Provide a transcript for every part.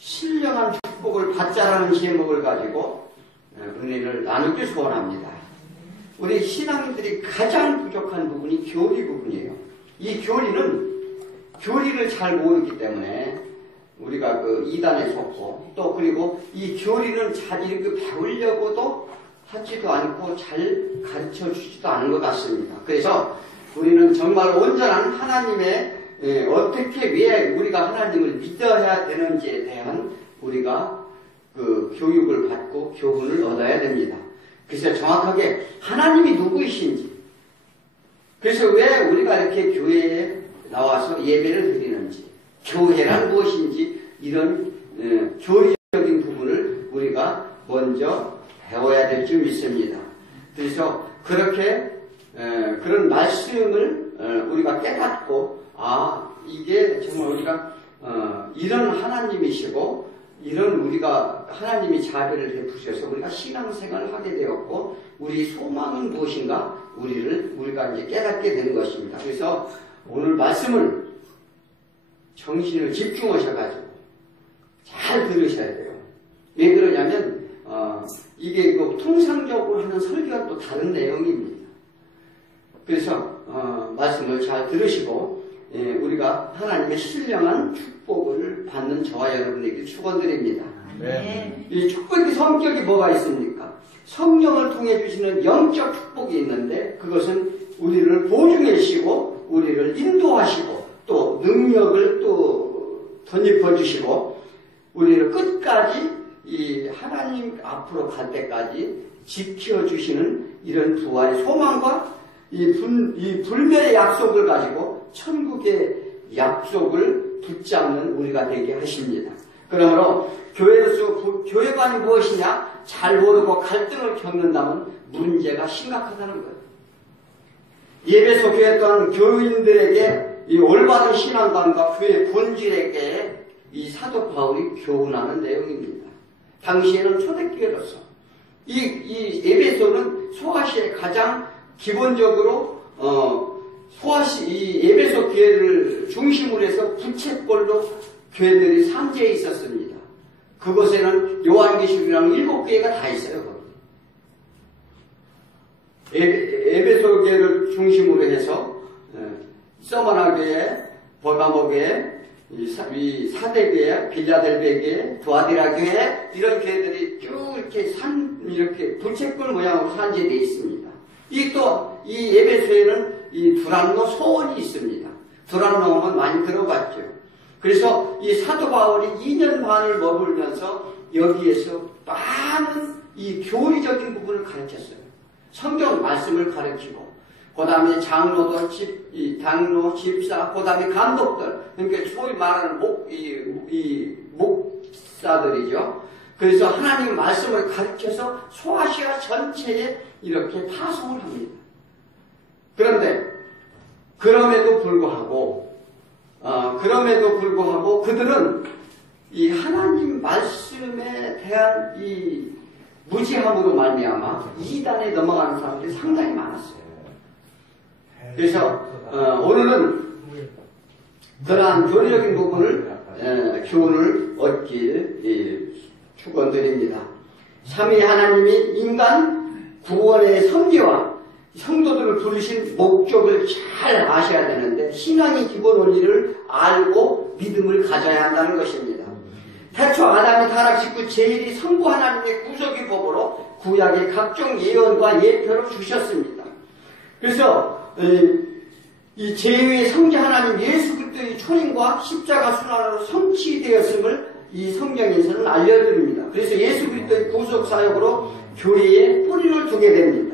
신령한 축복을 받자라는 제목을 가지고 은혜를 나누길 소원합니다. 우리 신앙인들이 가장 부족한 부분이 교리 부분이에요. 이 교리를 잘 모르기 때문에 우리가 그 이단에 속고, 또 그리고 이 교리는 잘 이렇게 배우려고도 하지도 않고 잘 가르쳐 주지도 않은 것 같습니다. 그래서 우리는 정말 온전한 하나님의 어떻게 왜 우리가 하나님을 믿어야 되는지에 대한 우리가 그 교육을 받고 교훈을 얻어야 됩니다. 그래서 정확하게 하나님이 누구이신지, 그래서 왜 우리가 이렇게 교회에 나와서 예배를 드리는지, 교회란 무엇인지, 이런 교리적인 부분을 우리가 먼저 배워야 될 줄 믿습니다. 그래서 그렇게 그런 말씀을 우리가 깨닫고, 이게 정말 우리가 이런 하나님이시고, 이런 우리가 하나님이 자비를 베푸셔서 우리가 신앙생활을 하게 되었고, 우리 소망은 무엇인가 우리가 이제 깨닫게 되는 것입니다. 그래서 오늘 말씀을 정신을 집중하셔가지고 잘 들으셔야 돼요. 왜 그러냐면 이게 그 통상적으로 하는 설교와 또 다른 내용입니다. 그래서 말씀을 잘 들으시고 우리가 하나님의 신령한 축복을 받는 저와 여러분에게 축원드립니다. 네. 이 축복의 성격이 뭐가 있습니까? 성령을 통해 주시는 영적 축복이 있는데, 그것은 우리를 보증해 주시고 우리를 인도하시고 또 능력을 또 덧입어 주시고 우리를 끝까지 이 하나님 앞으로 갈 때까지 지켜주시는 이런 부활의 소망과 이 불멸의 약속을 가지고 천국의 약속을 붙잡는 우리가 되게 하십니다. 그러므로 교회관이 무엇이냐 잘 모르고 갈등을 겪는다면 문제가 심각하다는 거예요. 예배소 교회 또한 교인들에게 이 올바른 신앙관과 교회 본질에게 이 사도 바울이 교훈하는 내용입니다. 당시에는 초대교회로서 이 예배소는 소아시아의 가장 기본적으로 이 예배소 교회를 중심으로 해서 부채꼴로 교회들이 상제해 있었습니다. 그곳에는 요한계시록이랑 7교회가 다 있어요. 거기. 에베소 교회를 중심으로 해서 서머나 교회, 버가모 교회, 사대교회, 빌라델베 교회, 두아디라 교회, 이런 교회들이 쭉 이렇게 부채꼴 모양으로 산재되어 있습니다. 이 에베소에는 이 두란노 소원이 있습니다. 두란노 하면 많이 들어봤죠. 그래서 이 사도 바울이 2년 반을 머물면서 여기에서 많은 이 교리적인 부분을 가르쳤어요. 성경 말씀을 가르치고, 그 다음에 장로도 당로, 집사, 그 다음에 감독들, 그러니까 소위 말하는 목사들이죠. 그래서 하나님 말씀을 가르쳐서 소아시아 전체에 이렇게 파송을 합니다. 그런데 그럼에도 불구하고 그들은 이 하나님 말씀에 대한 이 무지함으로 말미암아 이단에 넘어가는 사람들이 상당히 많았어요. 그래서 오늘은 그러한 교리적인 부분을 교훈을 얻길 축원드립니다. 삼위 하나님이 인간 구원의 선지와 성도들을 부르신 목적을 잘 아셔야 되는데, 신앙의 기본 원리를 알고 믿음을 가져야 한다는 것입니다. 태초 아담이 타락 직후 제1이 성부 하나님의 구속의 법으로 구약의 각종 예언과 예표를 주셨습니다. 그래서 이 제2의 성자 하나님 예수 그리스도의 초림과 십자가 순환으로 성취되었음을 이 성경에서는 알려드립니다. 그래서 예수 그리스도의 구속 사역으로 교회에 뿌리를 두게 됩니다.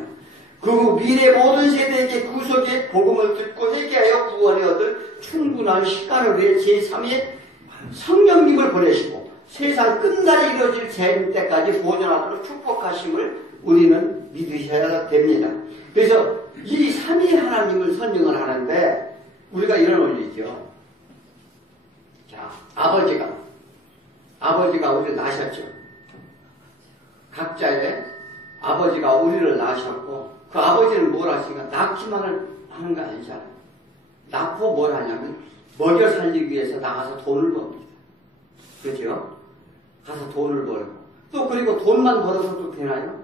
그 후 미래 모든 세대에게 구속의 복음을 듣고 회개하여 구원에 얻을 충분한 시간을 위해 제3의 성령님을 보내시고 세상 끝날에 이루어질 재림 때까지 보존하도록 축복하심을 우리는 믿으셔야 됩니다. 그래서 이 삼위 하나님을 선정을 하는데 우리가 이런 원리죠. 자, 아버지가 우리를 낳으셨죠. 각자의 아버지가 우리를 낳으셨고, 그 아버지는 뭘 하시니까 낳기만을 하는 거 아니잖아요. 낳고 뭘 하냐면 먹여 살리기 위해서 나가서 돈을 법니다. 그렇죠? 가서 돈을 벌고, 또 그리고 돈만 벌어서도 되나요?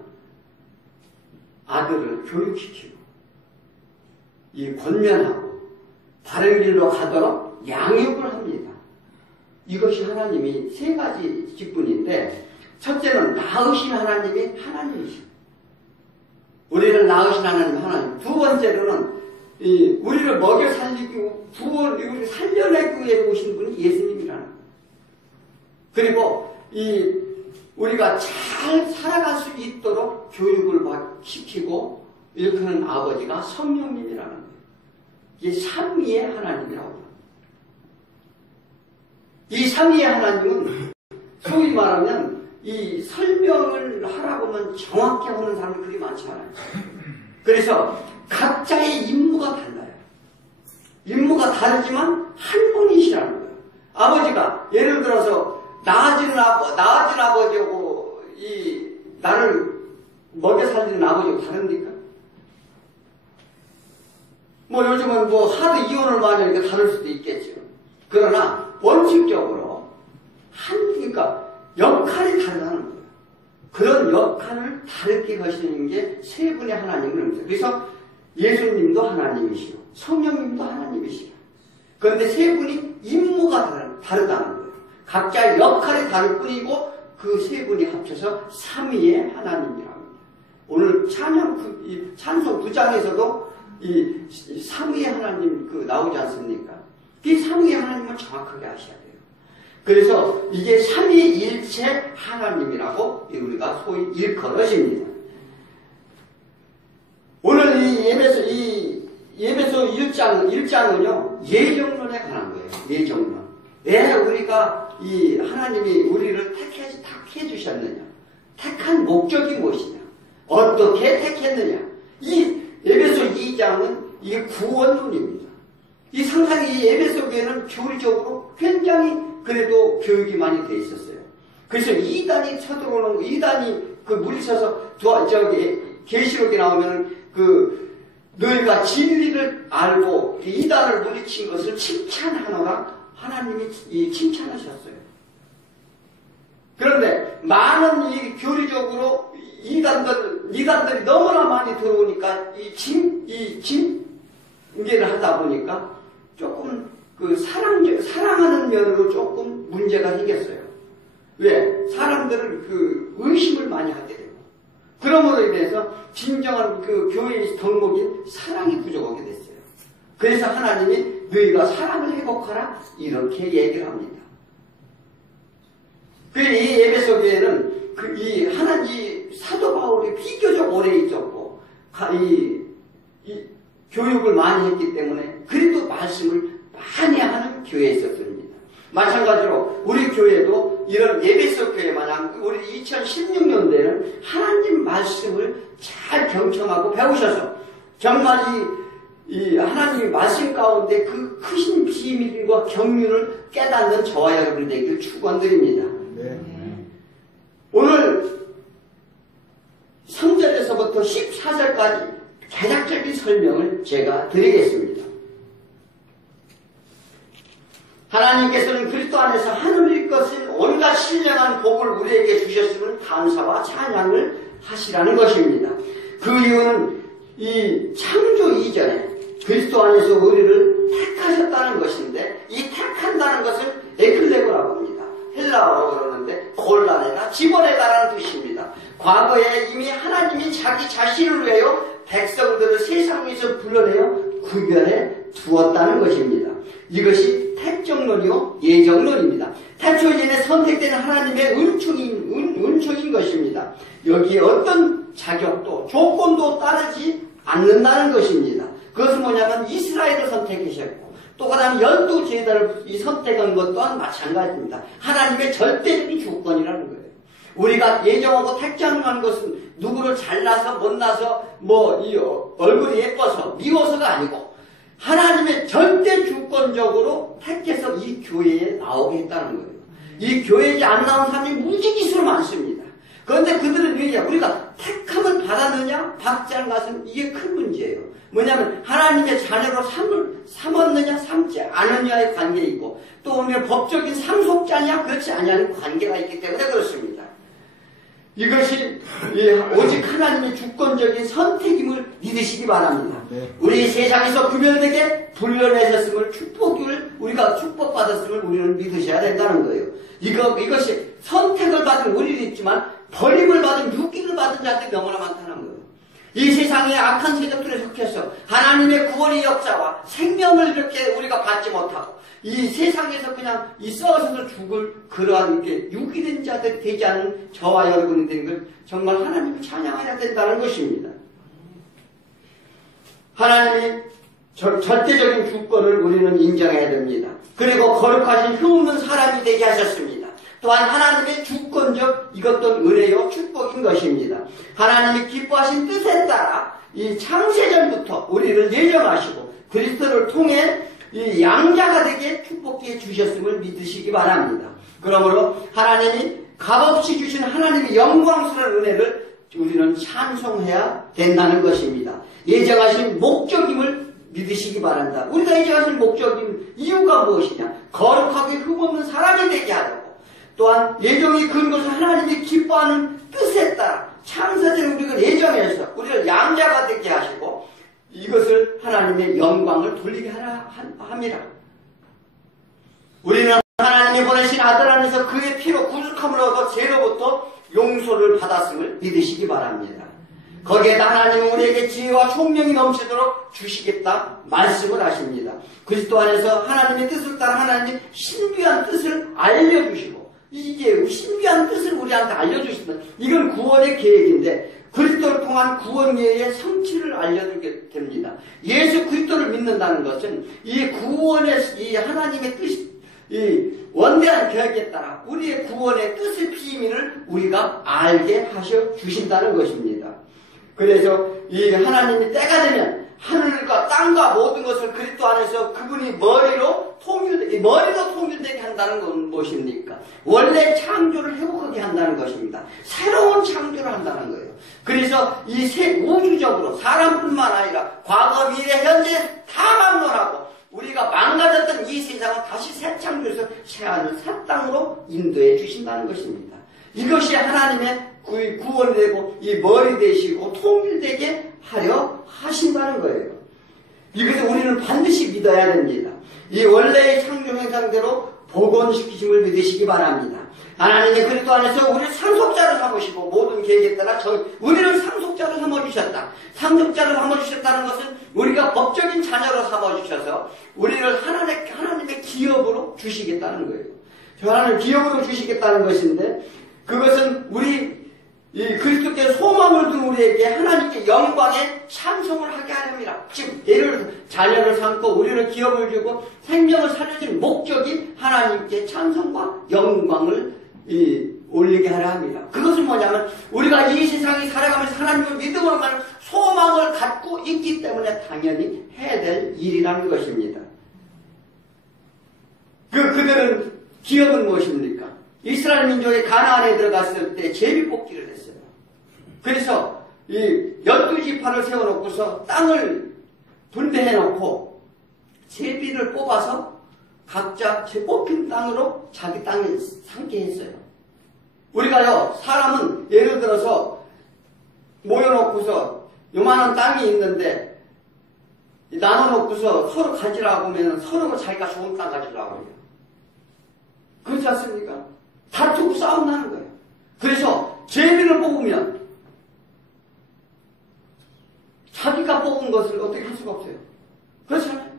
아들을 교육시키고, 이 권면하고, 바른 길로 가도록 양육을 합니다. 이것이 하나님이 세 가지 직분인데, 첫째는 낳으신 하나님이 하나님이십니다. 우리를 낳으신 하나님. 두 번째로는 우리를 먹여 살리고 우리를 살려내기 위해 오신 분이 예수님이라는 거예요. 그리고 우리가 잘 살아갈 수 있도록 교육을 시키고 일으키는 아버지가 성령님이라는 거예요. 이게 삼위의 하나님이라고 합니다. 이 삼위의 하나님은 소위 말하면 이 설명을 하라고 하면 정확히 하는 사람이 그리 많지 않아요. 그래서 각자의 임무가 달라요. 임무가 다르지만 한 분이시라는 거예요. 아버지가 예를 들어서 낳아진 아버지하고 나를 먹여 살리는 아버지하고 다릅니까? 뭐 요즘은 하도 이혼을 많이 하니까 다를 수도 있겠죠. 그러나 원칙적으로 그러니까 역할이 다르다는 거예요. 그런 역할을 다르게 하시는 게 세 분의 하나님을 의미해요. 그래서 예수님도 하나님이시고 성령님도 하나님이시고, 그런데 세 분이 임무가 다르다는 거예요. 각자의 역할이 다를 뿐이고 그 세 분이 합쳐서 삼위의 하나님이라고 합니다. 오늘 찬송 9장에서도 이 삼위의 하나님 나오지 않습니까? 이 삼위의 하나님을 정확하게 아셔야 돼요. 그래서 이게 삼위일체 하나님이라고 우리가 소위 일컬어집니다. 오늘 이 예배소 1장은요, 예정론에 관한 거예요. 예정론. 왜 우리가 하나님이 우리를 택해 주셨느냐? 택한 목적이 무엇이냐? 어떻게 택했느냐? 이 예배소 2장은 이게 구원론입니다. 이 상당히 이 예배소 교회는 교리적으로 굉장히 그래도 교육이 많이 돼 있었어요. 그래서 이단이 쳐들어오는 이단이 물리쳐서 계시록에 나오면 너희가 진리를 알고 이단을 물리친 것을 칭찬하노라 하나님이 칭찬하셨어요. 그런데 많은 교리적으로 이단들이 너무나 많이 들어오니까 징계를 하다 보니까 조금 사랑하는 면으로 조금 문제가 생겼어요. 왜? 사람들은 의심을 많이 하게 되고, 그러므로 인해서 진정한 교회의 덕목인 사랑이 부족하게 됐어요. 그래서 하나님이 너희가 사랑을 회복하라 이렇게 얘기를 합니다. 이 에베소 교회는 사도 바울이 비교적 오래 있었고 교육을 많이 했기 때문에 그래도 말씀을 많이 하는 교회였습니다. 마찬가지로 우리 교회도 이런 예배소 교회 마냥 우리 2016년도에는 하나님 말씀을 잘 경청하고 배우셔서 정말 이 하나님의 말씀 가운데 그 크신 비밀과 경륜을 깨닫는 저와 여러분이 되길 축원드립니다. 네. 오늘 성절에서부터 14절까지 개략적인 설명을 제가 드리겠습니다. 하나님께서는 그리스도 안에서 하늘의 것은 온갖 신령한 복을 우리에게 주셨음을 감사와 찬양을 하시라는 것입니다. 그 이유는 이 창조 이전에 그리스도 안에서 우리를 택하셨다는 것인데, 이 택한다는 것을 에클레고라고 합니다. 헬라어로 그러는데 곤란에다 집어내다라는 뜻입니다. 과거에 이미 하나님이 자기 자신을 위하여 백성들을 세상에서 불러내어 구별해 두었다는 것입니다. 이것이 택정론이요 예정론입니다. 태초 이전에 선택된 하나님의 은총인 것입니다. 여기에 어떤 자격도 조건도 따르지 않는다는 것입니다. 그것은 뭐냐면 이스라엘을 선택하셨고, 또 그 다음에 12제자를 선택한 것 또한 마찬가지입니다. 하나님의 절대적인 주권이라는 거예요. 우리가 예정하고 택정한 것은 누구를 잘나서 못나서 얼굴이 예뻐서 미워서가 아니고 하나님의 절대 주권적으로 택해서 이 교회에 나오게 했다는 거예요. 이 교회에 안 나온 사람이 무지기수로 많습니다. 그런데 그들은 우리가 택함을 받았느냐 받지 않은 것은 이게 큰 문제예요. 뭐냐면 하나님의 자녀로 삼았느냐 삼지 않느냐의 관계이고, 또 우리가 법적인 상속자냐 그렇지 않냐는 관계가 있기 때문에 그렇습니다. 이것이 오직 하나님의 주권적인 선택임을 믿으시기 바랍니다. 우리 세상에서 구별되게 불려내셨음을, 우리가 축복받았음을 우리는 믿으셔야 된다는 거예요. 이것이 선택을 받은 우리도 있지만 버림을 받은, 유기를 받은 자들이 너무나 많다는 거예요. 이 세상의 악한 세력들에 속해서 하나님의 구원의 역사와 생명을 이렇게 우리가 받지 못하고 이 세상에서 그냥 있어서 죽을 그러한 이렇게 유기된 자들이 되지 않은 저와 여러분이 된 걸 정말 하나님을 찬양해야 된다는 것입니다. 하나님의 절대적인 주권을 우리는 인정해야 됩니다. 그리고 거룩하신 흠없는 사람이 되게 하셨습니다. 또한 하나님의 주권적 이것도 은혜요 축복인 것입니다. 하나님이 기뻐하신 뜻에 따라 이 창세전부터 우리를 예정하시고 그리스도를 통해 이 양자가 되게 축복해 주셨음을 믿으시기 바랍니다. 그러므로 하나님이 값없이 주신 하나님의 영광스러운 은혜를 우리는 찬송해야 된다는 것입니다. 예정하신 목적임을 믿으시기 바란다. 우리가 예정하신 목적인 이유가 무엇이냐? 거룩하게 흠없는 사람이 되게 하려고, 또한 예정이 근거서 하나님이 기뻐하는 뜻에 따라 창세전 우리가 예정해서 우리를 양자가 되게 하시고 이것을 하나님의 영광을 돌리게 하라 함이라. 우리는 하나님이 보내신 아들 안에서 그의 피로 구속함을 얻어 죄로부터 용서를 받았음을 믿으시기 바랍니다. 거기에다 하나님은 우리에게 지혜와 총명이 넘치도록 주시겠다 말씀을 하십니다. 그리스도 안에서 하나님의 뜻을 따라 하나님의 신비한 뜻을 알려주시고, 이게 신비한 뜻을 우리한테 알려주신다. 이건 구원의 계획인데 그리스도를 통한 구원 계획의 성취를 알려주게 됩니다. 예수 그리스도를 믿는다는 것은 이 구원의 이 하나님의 뜻, 이 원대한 계획에 따라 우리의 구원의 뜻의 비밀을 우리가 알게 하셔 주신다는 것입니다. 그래서 이 하나님이 때가 되면 하늘과 땅과 모든 것을 그리스도 안에서 그분이 머리로 통일되게 한다는 건 무엇입니까? 원래 창조를 회복하게 한다는 것입니다. 새로운 창조를 한다는 거예요. 그래서 이 우주적으로 사람뿐만 아니라 과거, 미래, 현재 다 막론하고 우리가 망가졌던 이 세상을 다시 새 창조해서 새 하늘, 새 땅으로 인도해 주신다는 것입니다. 이것이 하나님의 구원이 되고 이 머리 되시고 통일되게 하려 하신다는 거예요. 이것을 우리는 반드시 믿어야 됩니다. 이 원래의 창조 현상대로 복원시키심을 믿으시기 바랍니다. 하나님의 그리스도 안에서 우리를 상속자로 삼으시고 모든 계획에 따라 우리를 상속자로 삼아주셨다. 상속자로 삼아주셨다는 것은 우리가 법적인 자녀로 삼아주셔서 우리를 하나님의 기업으로 주시겠다는 거예요. 하나님 기업으로 주시겠다는 것인데, 그것은 이 그리스도께 소망을 둔 우리에게 하나님께 영광의 찬송을 하게 하렵니다. 즉 예를 자녀를 삼고 우리를 기업을 주고 생명을 살려준 목적이 하나님께 찬송과 영광을 올리게 하려 합니다. 그것은 뭐냐면 우리가 이 세상에 살아가면서 하나님을 믿음으로 가는 소망을 갖고 있기 때문에 당연히 해야 될 일이라는 것입니다. 그들은 기업은 무엇입니까? 이스라엘 민족이 가나안에 들어갔을 때 제비뽑기를 했어요. 그래서 이 12지파를 세워놓고서 땅을 분배해놓고 제비를 뽑아서 각자 제 뽑힌 땅으로 자기 땅에 삼게 했어요. 우리가요, 사람은 예를 들어서 모여놓고서 요만한 땅이 있는데 나눠놓고서 서로 가지라고 하면 서로가 자기가 좋은 땅 가지라고 해요. 그렇지 않습니까? 다투고 싸움 나는 거예요. 그래서 제비를 뽑으면 자기가 뽑은 것을 어떻게 할 수가 없어요. 그렇잖아요.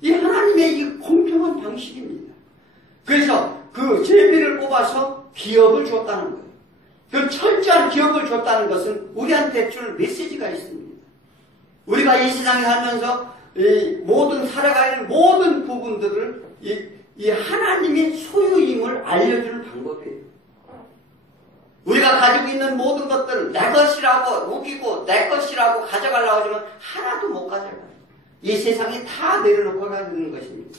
이 하나님의 이 공평한 방식입니다. 그래서 그 제비를 뽑아서 기업을 줬다는 거예요. 그 철저한 기업을 줬다는 것은 우리한테 줄 메시지가 있습니다. 우리가 이 세상에 살면서 이 모든 살아가는 모든 부분들을 이 하나님의 소유임을 알려주는 방법이에요. 우리가 가지고 있는 모든 것들을 내 것이라고 우기고 내 것이라고 가져가려고 하지만 하나도 못 가져가요. 이 세상에 다 내려놓고 가는 것입니다.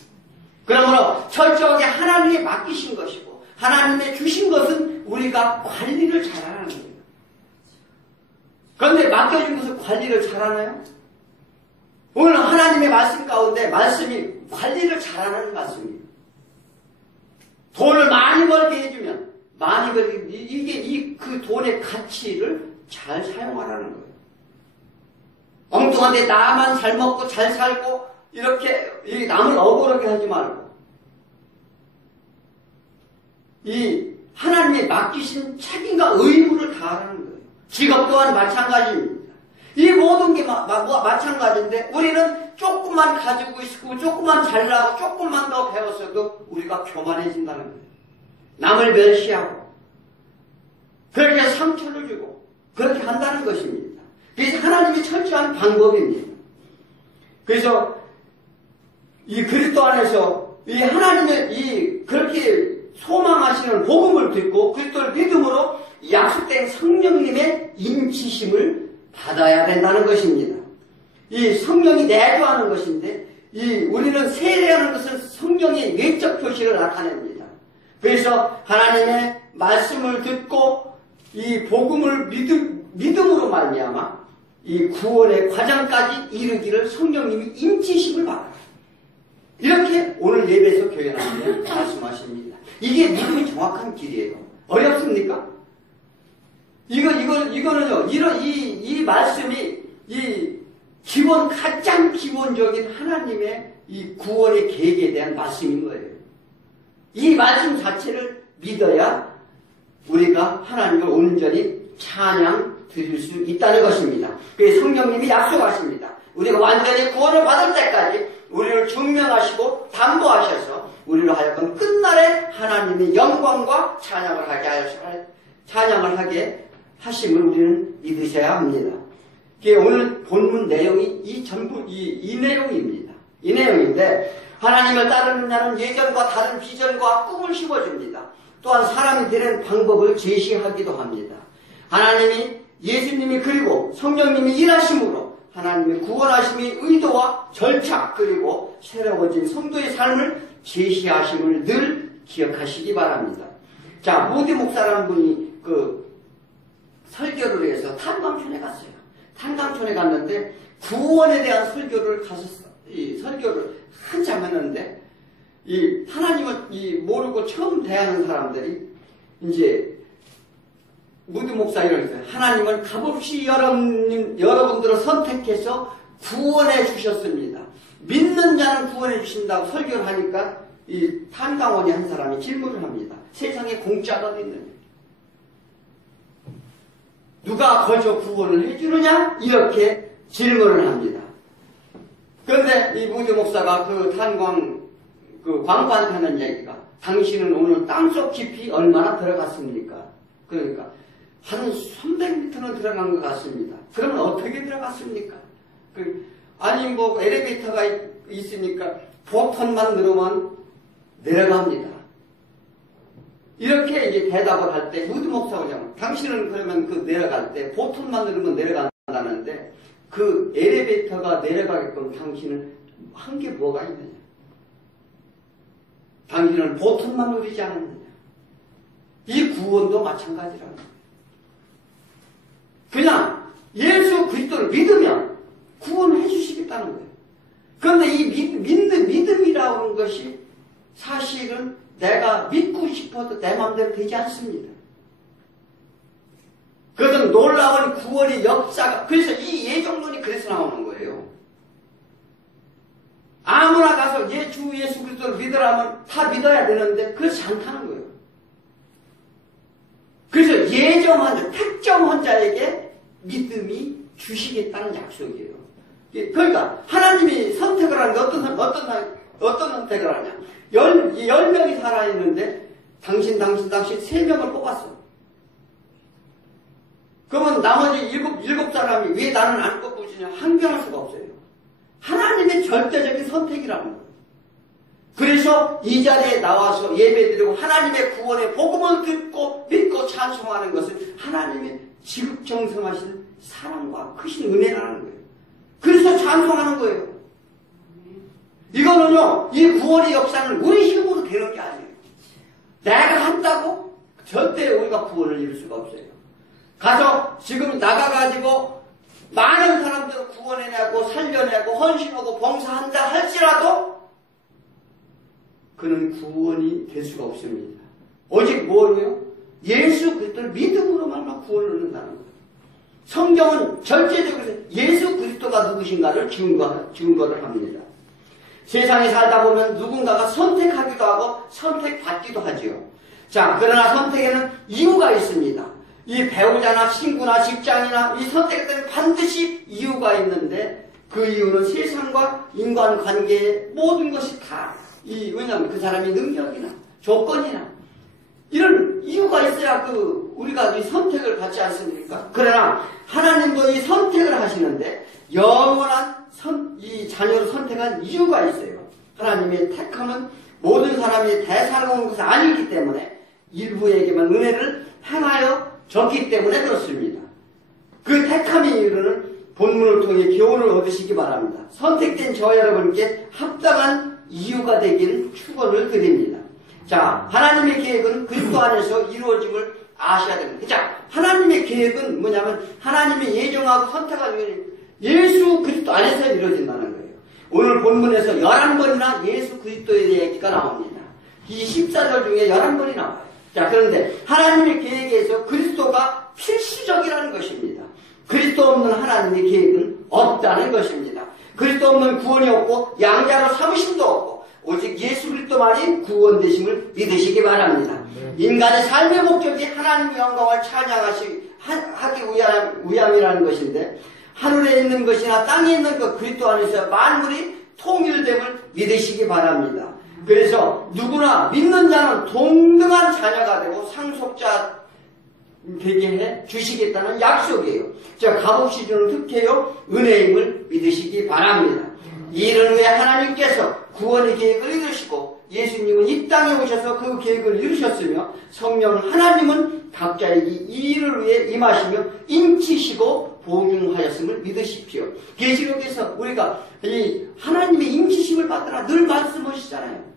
그러므로 철저하게 하나님이 맡기신 것이고, 것이고, 하나님의 주신 것은 우리가 관리를 잘하는 거예요. 그것을 뭐냐면 우리가 이 세상에 살아가면서 하나님을 믿음으로 가는 소망을 갖고 있기 때문에 당연히 해야 될 일이라는 것입니다. 그러므로 철저하게 하나님의 맡기신 것이고 하나님의 주신 것은 우리가 관리를 잘하는 거예요. 그런데 맡겨준 것을 관리를 잘하나요? 오늘 하나님의 말씀 가운데 말씀이 관리를 잘하는 말씀이에요. 돈을 많이 벌게 해주면 많이 벌게 이게 그 돈의 가치를 잘 사용하라는 거예요. 엉뚱한데 나만 잘 먹고 잘 살고 이렇게 남을 억울하게 하지 말고 이 하나님의 맡기신 책임과 의무를 다하라는 거예요. 직업 또한 마찬가지입니다. 이 모든 게 마찬가지인데 우리는 조금만 가지고 있고 조금만 잘나고 조금만 더 배웠어도 우리가 교만해진다는 거예요. 남을 멸시하고 그렇게 상처를 주고 그렇게 한다는 것입니다. 그래서 하나님이 철저한 방법입니다. 그래서 이 그리스도 안에서 이 하나님의 이 그렇게 소망하시는 복음을 듣고 그리스도를 믿음으로 약속된 성령님의 인치심을 받아야 된다는 것입니다. 이 성령이 내주하는 것인데 우리는 세례하는 것은 성령의 외적 표시를 나타냅니다. 그래서 하나님의 말씀을 듣고 이 복음을 믿음으로 말미암아 이 구원의 과정까지 이르기를 성령님이 인치심을 받아요. 이렇게 오늘 예배에서 교회하시면 말씀하십니다. 이게 믿음의 정확한 길이에요. 어렵습니까? 이거는요, 이 말씀이 가장 기본적인 하나님의 이 구원의 계획에 대한 말씀인 거예요. 이 말씀 자체를 믿어야 우리가 하나님을 온전히 찬양 드릴 수 있다는 것입니다. 그래서 성령님이 약속하십니다. 우리가 완전히 구원을 받을 때까지 우리를 증명하시고 담보하셔서 우리로 하여금 끝날에 하나님의 영광과 찬양을 하게 하심을 우리는 믿으셔야 합니다. 오늘 본문 내용이 전부 이 내용입니다. 이 내용인데 하나님을 따르는 자는 예전과 다른 비전과 꿈을 심어줍니다. 또한 사람이 되는 방법을 제시하기도 합니다. 예수님이 그리고 성령님이 일하심으로 하나님의 구원하심의 의도와 절차 그리고 새로워진 성도의 삶을 제시하심을 늘 기억하시기 바랍니다. 자, 모디 목사라는 분이 설교를 해서 탄광촌에 갔어요. 탄광촌에 갔는데 구원에 대한 설교를 설교를 한참 했는데 하나님을 모르고 처음 대하는 사람들이 이제 무드 목사 이러면서 하나님은 값없이 여러분들을 선택해서 구원해 주셨습니다. 믿는 자는 구원해 주신다고 설교를 하니까 이 탄광원이 한 사람이 질문을 합니다. 세상에 공짜가 어디 있느냐? 누가 거저 구원을 해주느냐? 이렇게 질문을 합니다. 그런데 이 무드 목사가 광고한테 하는 얘기가 당신은 오늘 땅속 깊이 얼마나 들어갔습니까? 그러니까 한 300m는 들어간 것 같습니다. 그러면 어떻게 들어갔습니까? 엘리베이터가 있으니까 버튼만 누르면 내려갑니다. 이렇게 이제 대답을 할 때 무드 목사가 당신은 그러면 내려갈 때 버튼만 누르면 내려간다는데 그 엘리베이터가 내려가게끔 당신은 한 게 뭐가 있느냐? 당신은 버튼만 누리지 않았느냐? 이 구원도 마찬가지라는 거예요. 그냥 예수 그리스도를 믿으면 구원을 해주시겠다는 거예요. 그런데 이 믿음이라고 하는 것이 사실은 내가 믿고 싶어도 내 마음대로 되지 않습니다. 그것은 놀라운 구원의 역사가, 그래서 이 예정론이 그래서 나오는 거예요. 아무나 가서 주 예수 그리스도를 믿으라면 다 믿어야 되는데 그렇지 않다는 거예요. 그래서 예정한 특정한 자에게 믿음이 주시겠다는 약속이에요. 그러니까 하나님이 선택을 하는데 어떤 선택을 하냐? 10명이 살아있는데 당신 3명을 뽑았어. 그러면 나머지 7 왜 나는 안 뽑히냐? 항변할 수가 없어요. 하나님의 절대적인 선택이라는 거예요. 그래서 이 자리에 나와서 예배드리고 하나님의 구원의 복음을 듣고 믿고 찬송하는 것은 하나님의 지극정성하신 사랑과 크신 은혜라는 거예요. 그래서 찬송하는 거예요. 이거는요, 이 구원의 역사는 우리 힘으로 되는 게 아니에요. 내가 한다고 절대 우리가 구원을 이룰 수가 없어요. 가서 지금 나가가지고 많은 사람들을 구원해내고 살려내고 헌신하고 봉사한다 할지라도 그는 구원이 될 수가 없습니다. 오직 뭐로요? 예수 그리스도를 믿음으로만 구원을 얻는다는 거예요. 성경은 절대적으로 예수 그리스도가 누구신가를 증거를 합니다. 세상에 살다 보면 누군가가 선택하기도 하고 선택받기도 하지요. 자, 그러나 선택에는 이유가 있습니다. 이 배우자나 친구나 직장이나 이 선택에 때는 반드시 이유가 있는데 그 이유는 세상과 인간관계의 모든 것이 다 왜냐하면 그 사람의 능력이나 조건이나 이런 이유가 있어야 우리가 이 선택을 받지 않습니까? 그러나 하나님도 이 선택을 하시는데 영원한 이 자녀를 선택한 이유가 있어요. 하나님의 택함은 모든 사람이 대사로운 것은 아니기 때문에 일부에게만 은혜를 행하여 줬기 때문에 그렇습니다. 그 택함의 이유는 본문을 통해 교훈을 얻으시기 바랍니다. 선택된 저 여러분께 합당한 이유가 되기를 축원을 드립니다. 자, 하나님의 계획은 그리스도 안에서 이루어짐을 아셔야 됩니다. 자, 하나님의 계획은 뭐냐면 하나님의 예정하고 선택한 이유는 예수 그리스도 안에서 이루어진다는 거예요. 오늘 본문에서 11번이나 예수 그리스도에 대한 얘기가 나옵니다. 이 14절 중에 11번이 나와요. 자, 그런데 하나님의 계획에서 그리스도가 필수적이라는 것입니다. 그리스도 없는 하나님의 계획은 없다는 것입니다. 그리스도 없는 구원이 없고 양자로 삼으심도 없고 오직 예수 그리스도만이 구원 되심을 믿으시기 바랍니다. 인간의 삶의 목적이 하나님의 영광을 찬양하기 위함이라는 것인데 하늘에 있는 것이나 땅에 있는 것 그리스도 안에서 만물이 통일됨을 믿으시기 바랍니다. 그래서 누구나 믿는 자는 동등한 자녀가 되고 상속자 되게 해 주시겠다는 약속이에요. 자, 값없이 주는 특혜요 은혜임을 믿으시기 바랍니다. 이 일은 왜 하나님께서 구원의 계획을 이루시고 예수님은 이 땅에 오셔서 그 계획을 이루셨으며 성령 하나님은 각자에게 이 일을 위해 임하시며 인치시고 보증하였음을 믿으십시오. 계시록에서 우리가 이 하나님의 인치심을 받으라 늘 말씀하시잖아요.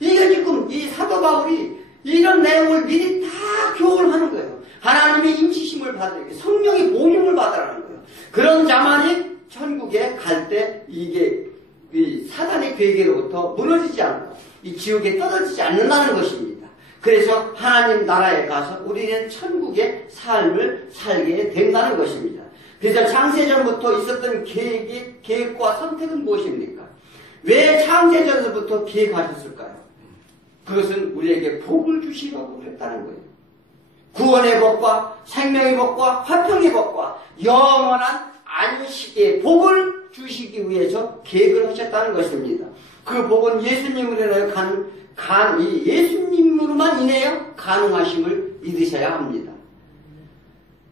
이게 지금 이 사도 바울이 이런 내용을 미리 다 교훈하는 거예요. 하나님의 인치심을 받으라, 성령의 보증을 받으라는 거예요. 그런 자만이 천국에 갈 때 이게 이 사단의 계획으로부터 무너지지 않고 이 지옥에 떨어지지 않는다는 것입니다. 그래서 하나님 나라에 가서 우리는 천국의 삶을 살게 된다는 것입니다. 그래서 창세전부터 있었던 계획과 선택은 무엇입니까? 왜 창세전부터 계획하셨을까요? 그것은 우리에게 복을 주시려고 했다는 거예요. 구원의 복과 생명의 복과 화평의 복과 영원한 안식의 복을 주시기 위해서 계획을 하셨다는 것입니다. 그 복은 예수님으로 인하여 예수님으로만 인하여 가능하심을 믿으셔야 합니다.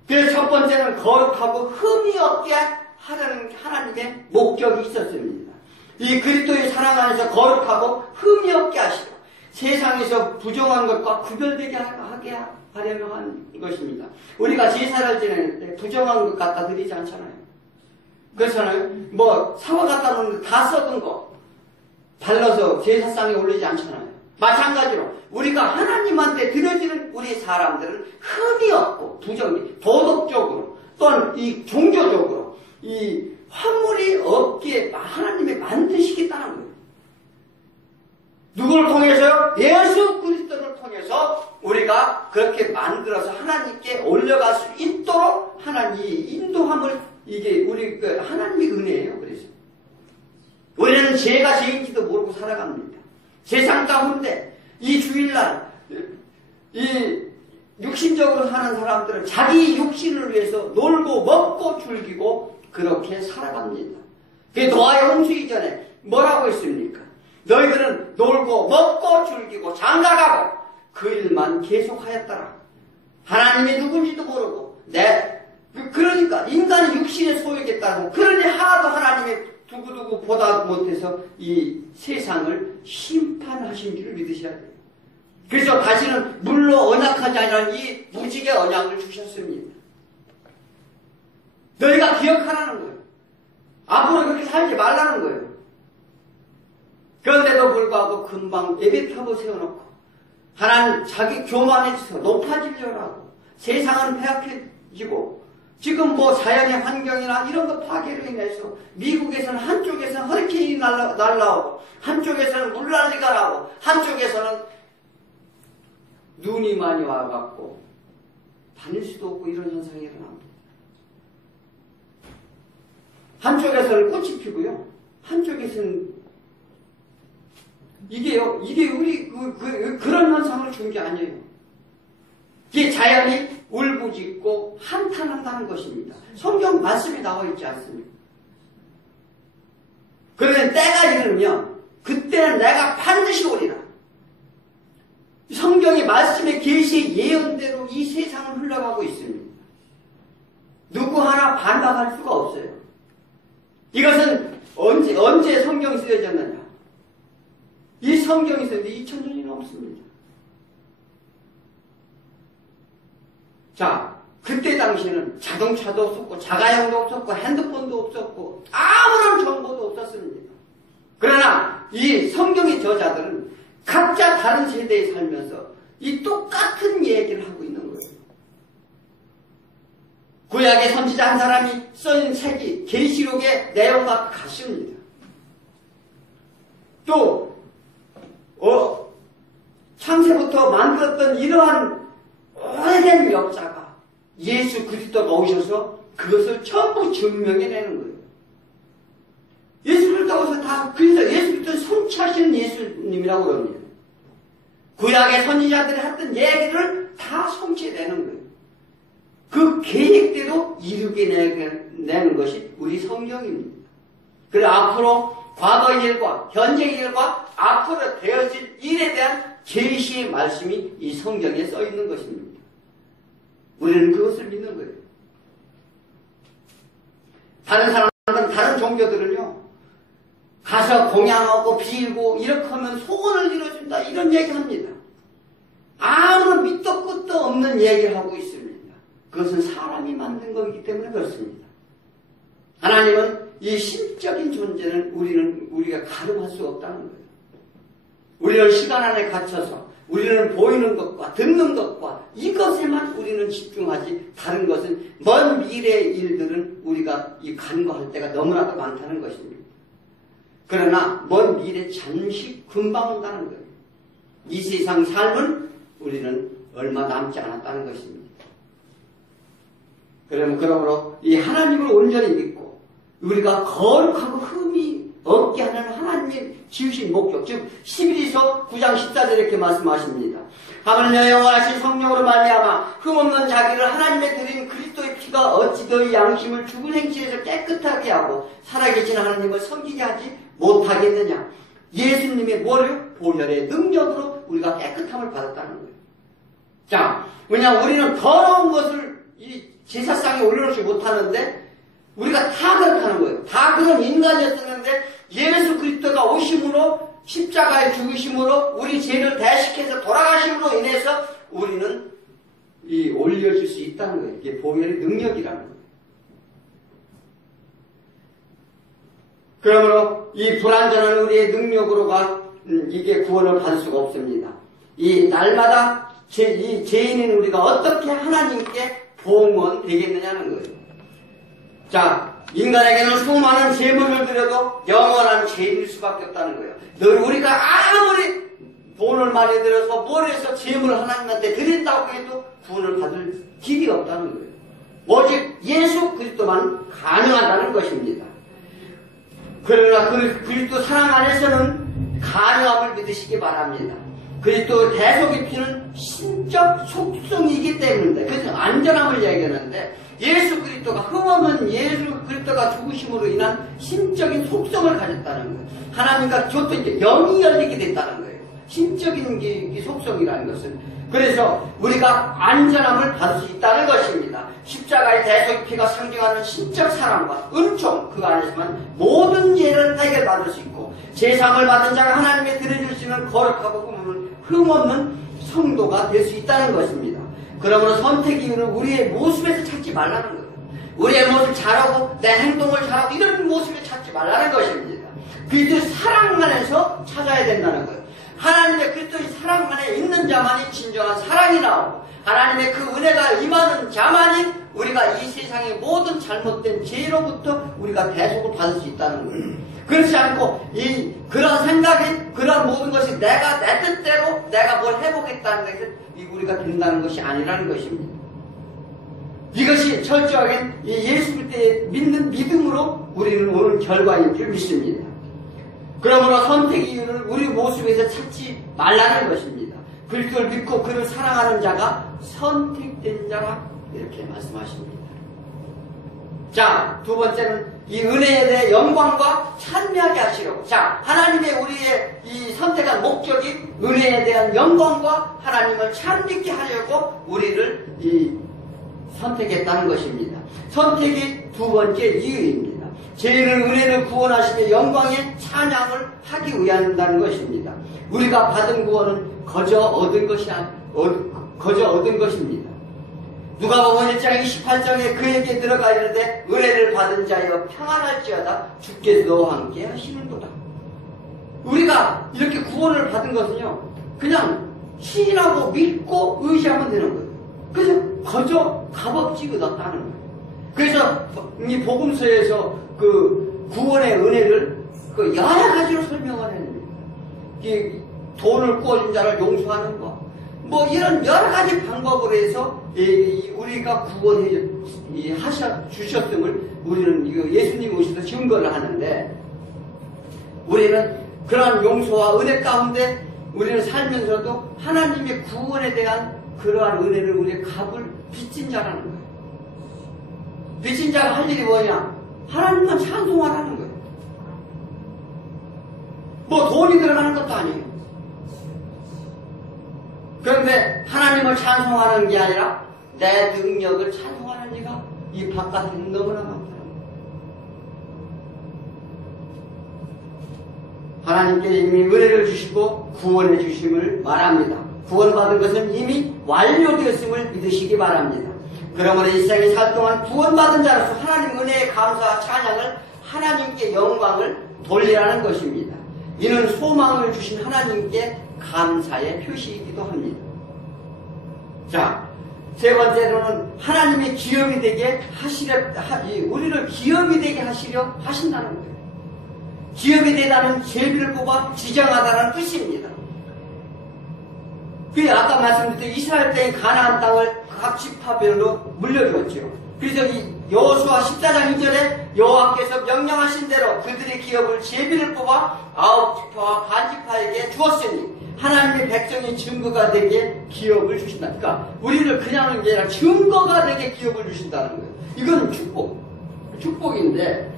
그래서 첫 번째는 거룩하고 흠이 없게 하라는 하나님의 목적이 있었습니다. 이 그리스도의 사랑 안에서 거룩하고 흠이 없게 하시고 세상에서 부정한 것과 구별되게 하게 하려고 한 것입니다. 우리가 제사를 지낼 때 부정한 것 갖다 드리지 않잖아요. 그렇잖아요. 사과 갖다 놓는데 다 썩은 거 발라서 제사상에 올리지 않잖아요. 마찬가지로 우리가 하나님한테 드려지는 우리 사람들은 흠이 없고 부정이 도덕적으로 또는 이 종교적으로 이 환물이 없게 하나님이 만드시겠다는 거예요. 누구를 통해서요? 예수 그리스도를 통해서 우리가 그렇게 만들어서 하나님께 올려갈 수 있도록 하나님이 인도함을 이게 우리 하나님의 은혜예요. 그래서 우리는 죄가 죄인지도 모르고 살아갑니다. 세상 가운데 이 주일날 이 육신적으로 사는 사람들은 자기 육신을 위해서 놀고 먹고 즐기고 그렇게 살아갑니다. 그 노아의 홍수 이전에 뭐라고 했습니까? 너희들은 놀고 먹고 즐기고 장가가고 그 일만 계속하였더라. 하나님이 누군지도 모르고 그러니까 인간이 육신의 소욕에 따라서 그러니 하나도 하나님의 두고두고 보다 못해서 이 세상을 심판하신 줄을 믿으셔야 돼요. 그래서 다시는 물로 언약하지 아니라 이 무지개 언약을 주셨습니다. 너희가 기억하라는 거예요. 앞으로 그렇게 살지 말라는 거예요. 그런데도 불구하고 금방 에베탑을 세워놓고 하나님 자기 교만해져서 높아지려고 하고 세상은 이고 지금 뭐 자연의 환경이나 이런 거 파괴로 인해서 미국에서는 한쪽에서는 허리케인이 날라오고 한쪽에서는 물난리가 나고 한쪽에서는 눈이 많이 와갖고 다닐 수도 없고 이런 현상이 일어납니다. 한쪽에서는 꽃이 피고요. 한쪽에서는 이게 우리 그런 현상을 준 게 아니에요. 이게 자연이 울부짖고 한탄한다는 것입니다. 성경 말씀이 나와 있지 않습니까? 그러면 때가 이르면 그때는 내가 반드시 오리라. 성경의 말씀의 계시의 예언대로 이 세상을 흘러가고 있습니다. 누구 하나 반박할 수가 없어요. 이것은 언제 성경이 쓰여졌느냐? 이 성경이 쓰여졌는데 2000년이 넘습니다. 자, 그때 당시에는 자동차도 없었고 자가용도 없었고 핸드폰도 없었고 아무런 정보도 없었습니다. 그러나 이 성경의 저자들은 각자 다른 세대에 살면서 이 똑같은 얘기를 하고 있는 거예요. 구약의 선지자 한 사람이 써인 책이 계시록의 내용과 같습니다. 또 창세부터 만들었던 이러한 오래된 역사가 예수 그리스도가 오셔서 그것을 전부 증명해내는 거예요. 예수 그리스도가 오셔서 다 그래서 예수 그리스도는 성취하시는 예수님이라고 그럽니다. 구약의 선지자들이 했던 얘기를 다 성취해내는 거예요. 그 계획대로 이루게 내는 것이 우리 성경입니다. 그래서 앞으로 과거의 일과 현재의 일과 앞으로 되어질 일에 대한 계시의 말씀이 이 성경에 써 있는 것입니다. 우리는 그것을 믿는 거예요. 다른 사람들은 다른 종교들은요, 가서 공양하고 빌고 이렇게 하면 소원을 이뤄준다 이런 얘기합니다. 아무런 밑도 끝도 없는 얘기를 하고 있습니다. 그것은 사람이 만든 거기 때문에 그렇습니다. 하나님은 이 신적인 존재는 우리가 가늠할 수 없다는 거예요. 우리는 시간 안에 갇혀서 우리는 보이는 것과 듣는 것과 이것에만 우리는 집중하지 다른 것은 먼 미래의 일들은 우리가 간과할 때가 너무나도 많다는 것입니다. 그러나 먼 미래 잠시 금방 온다는 거예요. 이 세상 삶은 우리는 얼마 남지 않았다는 것입니다. 그러므로 이 하나님을 온전히 믿고 우리가 거룩하고 흠이 없게 하는 하나님의 지으신 목적, 즉 11에서 9장 14절에 이렇게 말씀하십니다. 하물며 영원하신 성령으로 말미암아 흠없는 자기를 하나님의 드린 그리스도의 피가 어찌 너희 양심을 죽은 행실에서 깨끗하게 하고 살아계신 하나님을 섬기게 하지 못하겠느냐. 예수님의 뭐를? 보혈의 능력으로 우리가 깨끗함을 받았다는 거예요. 자, 왜냐하면 우리는 더러운 것을 이 제사상에 올려놓지 못하는데 우리가 다 그렇다는 거예요. 다 그런 인간이었었는데 예수 그리스도가 오심으로 십자가에 죽으심으로 우리 죄를 대식해서 돌아가심으로 인해서 우리는 올려질 수 있다는 거예요. 이게 보혈의 능력이라는 거예요. 그러므로 이 불완전한 우리의 능력으로가 이게 구원을 받을 수가 없습니다. 이 날마다 이 죄인인 우리가 어떻게 하나님께 봉헌되겠느냐는 거예요. 자, 인간에게는 수많은 재물을 드려도 영원한 죄인일 수밖에 없다는 거예요. 늘 우리가 아무리 돈을 많이 들여서 뭘 해서 재물을 하나님한테 드린다고 해도 구원을 받을 길이 없다는 거예요. 오직 예수 그리스도만 가능하다는 것입니다. 그러나 그리스도 사랑 안에서는 가능함을 믿으시기 바랍니다. 그리스도 대속의 피는 신적 속성이기 때문에, 그래서 안전함을 얘기하는데 예수 그리스도가 흠없는 예수 그리스도가 죽으심으로 인한 신적인 속성을 가졌다는 거예요. 하나님과 저도 이제 영이 열리게 됐다는 거예요. 신적인 이 속성이라는 것은. 그래서 우리가 안전함을 받을 수 있다는 것입니다. 십자가의 대속의 피가 상징하는 신적 사랑과 은총, 그 안에서만 모든 죄를 해결받을 수 있고 제사함을 받은 자가 하나님의 드려줄 수 있는 거룩하고 흠없는 성도가 될 수 있다는 것입니다. 그러므로 선택 이유를 우리의 모습에서 찾지 말라는 거예요. 우리의 모습 잘하고 내 행동을 잘하고 이런 모습을 찾지 말라는 것입니다. 그리스도의 사랑 안에서 찾아야 된다는 거예요. 하나님의 그리스도의 사랑 안에 있는 자만이 진정한 사랑이 나오고 하나님의 그 은혜가 임하는 자만이 우리가 이 세상의 모든 잘못된 죄로부터 우리가 대속을 받을 수 있다는 거예요. 그렇지 않고 그런 생각이 그런 모든 것이 내가 내 뜻대로 내가 뭘 해보겠다는 것이 우리가 된다는 것이 아니라는 것입니다. 이것이 철저하게 예수 그리스도의 믿는 믿음으로 우리는 오는 결과인 줄 믿습니다. 그러므로 선택 이유를 우리 모습에서 찾지 말라는 것입니다. 그리스도를 믿고 그를 사랑하는 자가 선택된 자라 이렇게 말씀하십니다. 자, 두 번째는 이 은혜에 대해 영광과 찬미하게 하시려고. 자, 하나님의 우리의 이 선택한 목적이 은혜에 대한 영광과 하나님을 찬미케 하려고 우리를 선택했다는 것입니다. 선택이 두 번째 이유입니다. 죄인을 은혜를 구원하시며 영광의 찬양을 하기 위한다는 것입니다. 우리가 받은 구원은 거저 얻은 것입니다. 누가복음 1장 28장에 그에게 들어가 이르되 은혜를 받은 자여 평안할지어다 주께서 너와 함께 하시는도다. 우리가 이렇게 구원을 받은 것은요, 그냥 신이라고 믿고 의지하면 되는 거예요. 그래서 거저 값없이 얻었다는 거예요. 그래서 이 복음서에서 그 구원의 은혜를 그 여러 가지로 설명을 했는데, 돈을 구워준 자를 용서하는 것, 뭐 이런 여러 가지 방법으로 해서 우리가 구원해 주셨음을 우리는 예수님 오셔서 증거를 하는데, 우리는 그러한 용서와 은혜 가운데 우리는 살면서도 하나님의 구원에 대한 그러한 은혜를 우리의 값을 빚진 자라는 거예요. 빚진 자가 할 일이 뭐냐? 하나님만 찬송하라는 거예요. 뭐 돈이 들어가는 것도 아니에요. 그런데 하나님을 찬송하는 게 아니라 내 능력을 찬송하는 이가 이 바깥에 너무나 많다는 거예요. 하나님께 이미 은혜를 주시고 구원해 주심을 말합니다. 구원받은 것은 이미 완료되었음을 믿으시기 바랍니다. 그러므로 이 세상에 살 동안 구원받은 자로서 하나님 은혜의 감사와 찬양을 하나님께 영광을 돌리라는 것입니다. 이는 소망을 주신 하나님께 감사의 표시이기도 합니다. 자, 세 번째로는 하나님의 기업이 되게 우리를 기업이 되게 하시려 하신다는 거예요. 기업이 되다는 제비를 뽑아 지정하다는 뜻입니다. 그 아까 말씀드렸듯이 이스라엘 때의 가나안 땅을 각 지파별로 물려주었죠. 그래서 이 여호수아 14장 2절에 여호와께서 명령하신 대로 그들의 기업을 제비를 뽑아 9지파와 반지파에게 주었으니 하나님의 백성이 증거가 되게 기업을 주신다. 그러니까 우리를 그냥 하는 게 아니라 증거가 되게 기업을 주신다는 거예요. 이건 축복인데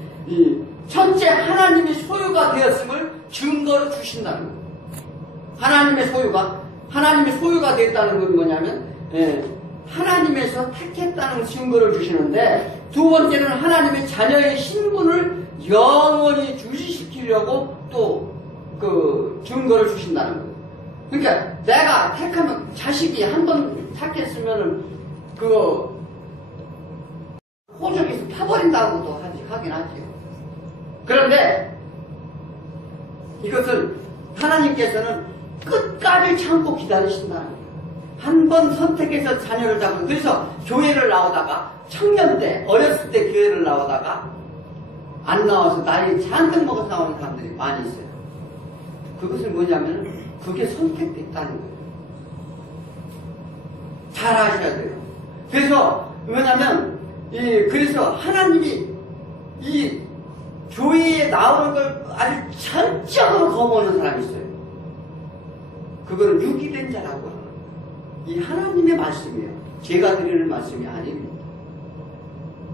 첫째 하나님의 소유가 되었음을 증거로 주신다는 거예요. 하나님의 소유가 됐다는 건 뭐냐면 하나님에서 택했다는 증거를 주시는데, 두 번째는 하나님의 자녀의 신분을 영원히 유지시키려고 또 그 증거를 주신다는 거예요. 그러니까 내가 택하면 자식이 한 번 택했으면은 그 호적에서 파버린다고도 하긴 하죠. 그런데 이것을 하나님께서는 끝까지 참고 기다리신다는 거예요. 한 번 선택해서 자녀를 잡고, 그래서 교회를 나오다가 청년 때 어렸을 때 교회를 나오다가 안 나와서 나이 잔뜩 먹어서 나오는 사람들이 많이 있어요. 그것은 뭐냐면 그게 선택됐다는 거예요. 잘 아셔야 돼요. 그래서 뭐냐면 그래서 하나님이 이 교회에 나오는 걸 아주 철저하게 거부하는 사람이 있어요. 그거는 유기된 자라고 하는 거예요. 이 하나님의 말씀이에요. 제가 드리는 말씀이 아닙니다.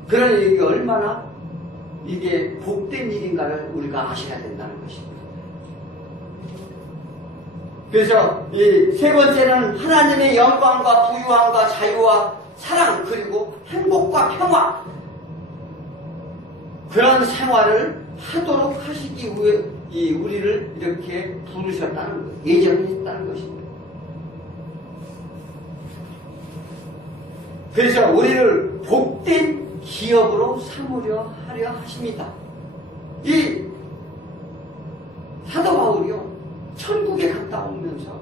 그러니 이게 얼마나 이게 복된 일인가를 우리가 아셔야 된다는 것입니다. 그래서 이 세 번째는 하나님의 영광과 부유함과 자유와 사랑, 그리고 행복과 평화, 그런 생활을 하도록 하시기 위해 우리를 이렇게 부르셨다는 거예요. 예정했다는 것입니다. 그래서 우리를 복된 기업으로 삼으려 하려 하십니다. 이 사도 바울이요, 천국에 갔다 온 보면서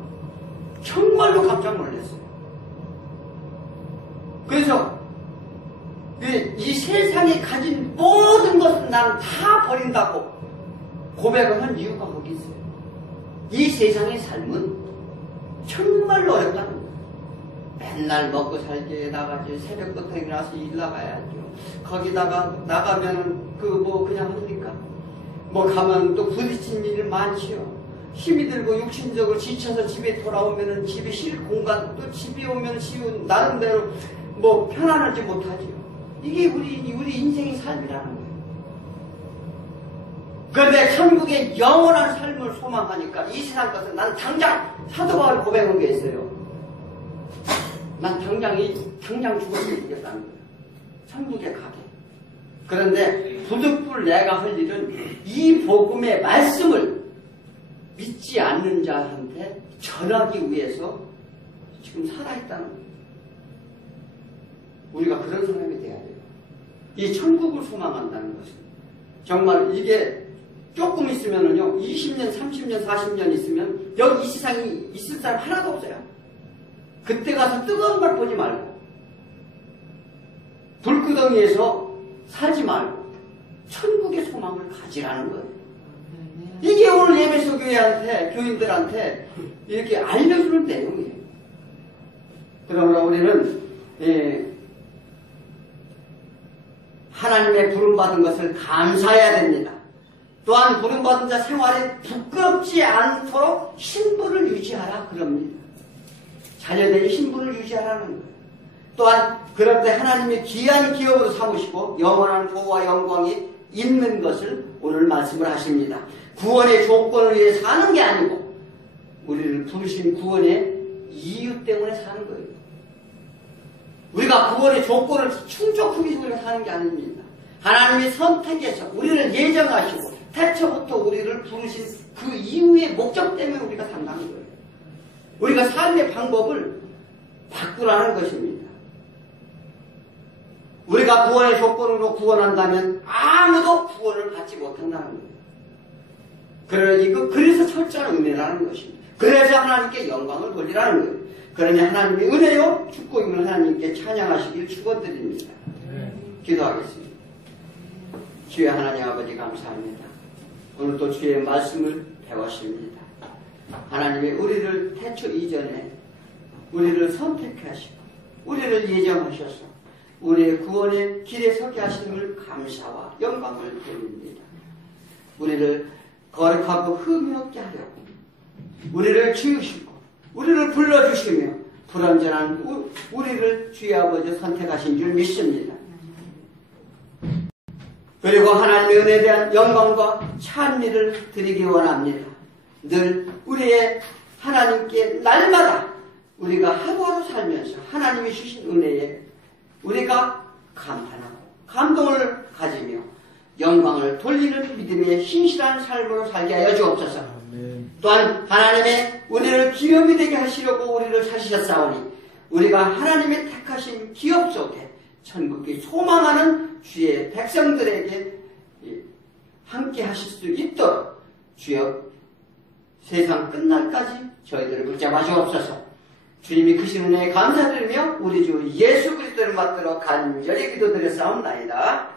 정말로 깜짝 놀랐어요. 그래서 이 세상에 가진 모든 것은 나는 다 버린다고 고백을 한 이유가 거기 있어요. 이 세상의 삶은 정말로 어렵다는 거예요. 맨날 먹고 살기에 나가지, 새벽부터 일어나서 일 나가야죠. 거기다가 나가면 그냥 합니까? 가면 또 부딪힌 일이 많지요. 힘이 들고 육신적으로 지쳐서 집에 돌아오면은 집에 쉴 공간, 또 집에 오면 나름대로 편안하지 못하지요. 이게 우리 인생의 삶이라는 거예요. 그런데 천국의 영원한 삶을 소망하니까 이 세상 것은 난 당장 사도 바울 고백한 게 있어요. 난 당장 죽었으면 좋겠다는 거예요. 천국에 가게. 그런데 부득불 내가 할 일은 이 복음의 말씀을 믿지 않는 자한테 전하기 위해서 지금 살아있다는 거예요. 우리가 그런 사람이 돼야 돼요. 이 천국을 소망한다는 것은 정말 이게 조금 있으면은요, 20년, 30년, 40년 있으면 여기 이 세상에 있을 사람 하나도 없어요. 그때 가서 뜨거운 걸 보지 말고 불구덩이에서 살지 말고 천국의 소망을 가지라는 거예요. 이게 오늘 예배소 교인들한테 이렇게 알려주는 내용이에요. 그러므로 우리는 하나님의 부름받은 것을 감사해야 됩니다. 또한 부름받은 자 생활에 부끄럽지 않도록 신분을 유지하라 그럽니다. 자녀들의 신분을 유지하라는 거예요. 또한 그럴 때 하나님이 귀한 기업으로 삼으시고 영원한 보호와 영광이 있는 것을 오늘 말씀을 하십니다. 구원의 조건을 위해 사는 게 아니고 우리를 부르신 구원의 이유 때문에 사는 거예요. 우리가 구원의 조건을 충족하기 위해 사는 게 아닙니다. 하나님이 선택해서 우리를 예정하시고 태초부터 우리를 부르신 그 이후의 목적 때문에 우리가 산다는 거예요. 우리가 삶의 방법을 바꾸라는 것입니다. 우리가 구원의 조건으로 구원한다면 아무도 구원을 받지 못한다는 거예요. 그래서 철저한 은혜라는 것입니다. 그래서 하나님께 영광을 돌리라는 거예요. 그러니 하나님의 은혜요 축복 있는 하나님께 찬양하시길 축원드립니다. 기도하겠습니다. 주의 하나님 아버지 감사합니다. 오늘 또 주의 말씀을 배웠습니다. 하나님이 우리를 태초 이전에 우리를 선택하시고 우리를 예정하셔서 우리의 구원의 길에 서게 하심을 감사와 영광을 드립니다. 우리를 거룩하고 흠이 없게 하려고 우리를 지으시고 우리를 불러주시며 불완전한 우리를 주의 아버지 선택하신 줄 믿습니다. 그리고 하나님의 은혜에 대한 영광과 찬미를 드리기 원합니다. 늘 우리의 하나님께 날마다 우리가 하루하루 살면서 하나님이 주신 은혜에 우리가 감탄하고 감동을 가지며 영광을 돌리는 믿음의 신실한 삶으로 살게 하여 주옵소서. 또한 하나님의 은혜를 기업이 되게 하시려고 우리를 사시셨사오니 우리가 하나님의 택하신 기업 속에 천국이 소망하는 주의 백성들에게 함께 하실 수 있도록 주여 세상 끝날까지 저희들을 붙잡아 주옵소서. 주님이 크신 은혜에 감사드리며 우리 주 예수 그리스도를 받들어 간절히 기도드렸사옵나이다.